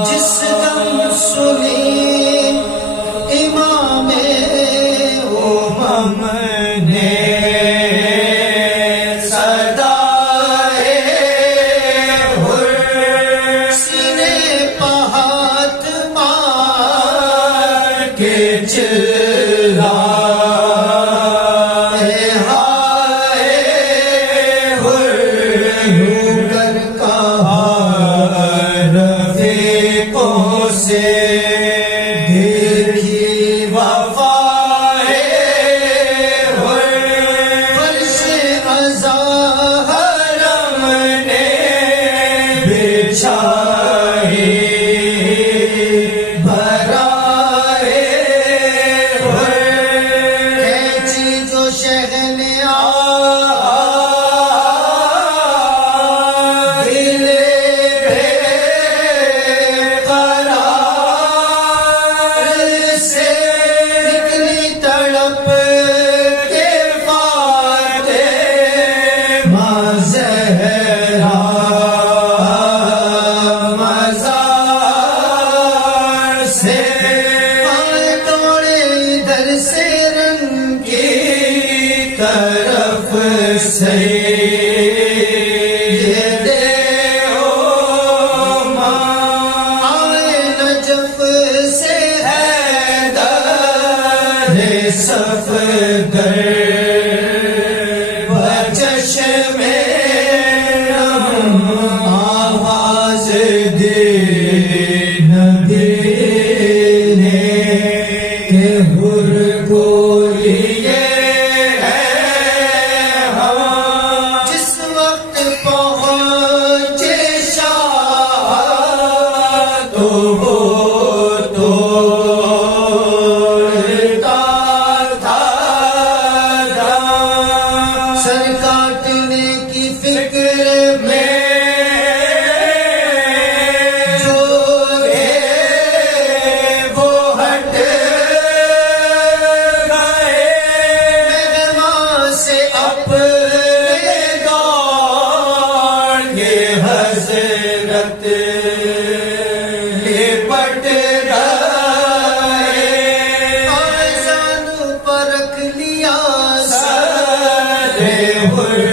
جس دم سنی امام امم نے صدائے حر سینے پہ ہاتھ مار کے دیکھی وفائے فرش عزا حرم نے بچھائی بھرائے کھینچی جو شہن طرف سے یہ دیو آئے نجف سے حیدر صفدر بچشم آواز دی نبی نے کہ حر کو لیے سر کاٹنے کی فکر میں جو ہے وہ ہٹ گئے مہرباں سے اپنے دوڑ کے حضرت لپٹ گئے آذان پر رکھ لیا سر حر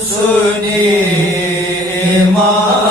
سنی ایمان